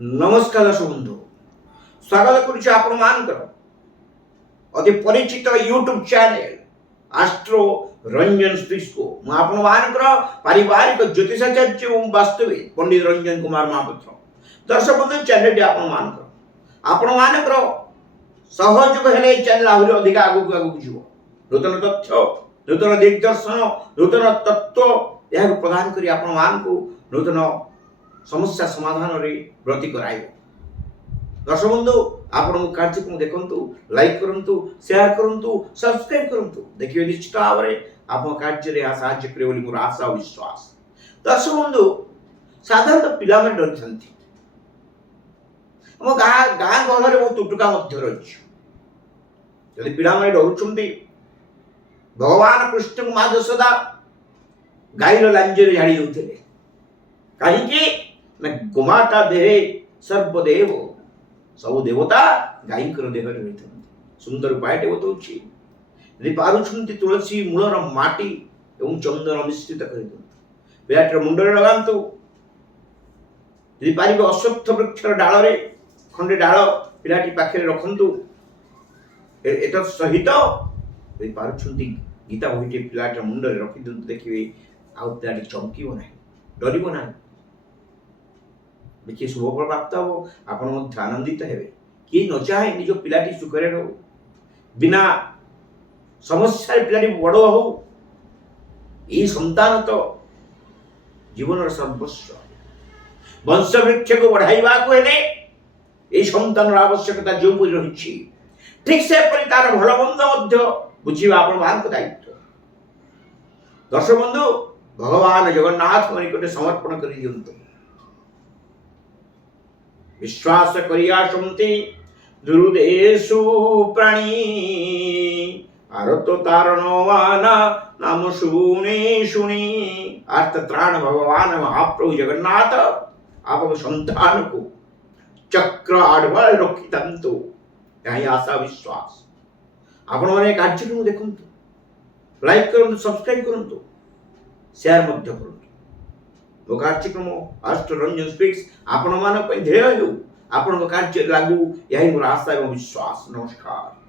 नमस्कार दर्शक बंधु स्वागत करुच्ची आपण मानकर अति परिचित YouTube channel astro Ranjan speaks को मु आपण मानकर पारिवारिक ज्योतिषाचार्य एवं वास्तविक पंडित रंजन कुमार महापात्र। दर्शक बंधु चैनल टी आपण मानकर सहयोग हेले चैनल आहुरी अधिक आगु आगु जीव नूतन तथ्य नूतन दिग्दर्शन नूतन तत्व यह प्रदान करी आपण मान को नूतन समस्या समाधान रे ब्रती कराइब। दर्शक बंधु आपण कार्यक्रम देखंतु लाइक करंतु शेयर करंतु सब्सक्राइब करंतु देखिए निश्चित भाव में आप कार्य रे साहाय्य करे बोली मोर आशा और विश्वास। दर्शक बंधु साधारण पिला में डर छंती हम गाँ गहल बहुत टुटुका मध्य रही यदि पिला में डरुछंती भगवान कृष्ण को मां यशोदा गाईर लांजरे झाड़ी देउथिले कहीं गोमाता देहे सर्वदेव सब देवता गाई देह रही सुंदर उपायटे बताऊँगी यदि पारुछंती तुलसी मूलर माटी एवं चंदन मिश्रित कर विराट मुंडरे लगातु यदि पारे अश्वत्थ वृक्षर डाल खंडे डाल पिलाटी पाखे रखु एत सहित यदि पारुछंती गीता बहीटे पिलाटर मुंडरे रखी दिंतु देखिए आउ पिलाटी चमकीब ना डरब ना देखिए शुभफल प्राप्त हो आप आनंदित हे किए न चाहे निज पिलाटी सुखरे रो बिना समस्या पिलाटी बड़ हो ये संतान तो जीवन सर्वस्व वंश वृक्ष को बढ़ाइबा को हेले ये संतान आवश्यकता जो पूरी रही ठीक से तार भल मंद बुझा आप दायित्व। दर्शक बंधु भगवान जगन्नाथ निकटे समर्पण कर दियंतु विश्वास करियासंति दुरुदेशु प्राणी आरत तारणवाना नाम शुने शुनी अर्थ त्राण भगवान महाप्रभु जगन्नाथ आप संतान को चक्र आडवाल रखितंतु यही आशा विश्वास। आपण माने कार्यक्रम देखंतु लाइक करंतु सब्सक्राइब करंतु शेयर मध्य करंतु वो कार्यक्रम आस्ट्रो रंजन स्पीक्स आपण मान ध्येय हो आपण कार्य लागू यही मोर आशा एवं विश्वास। नमस्कार।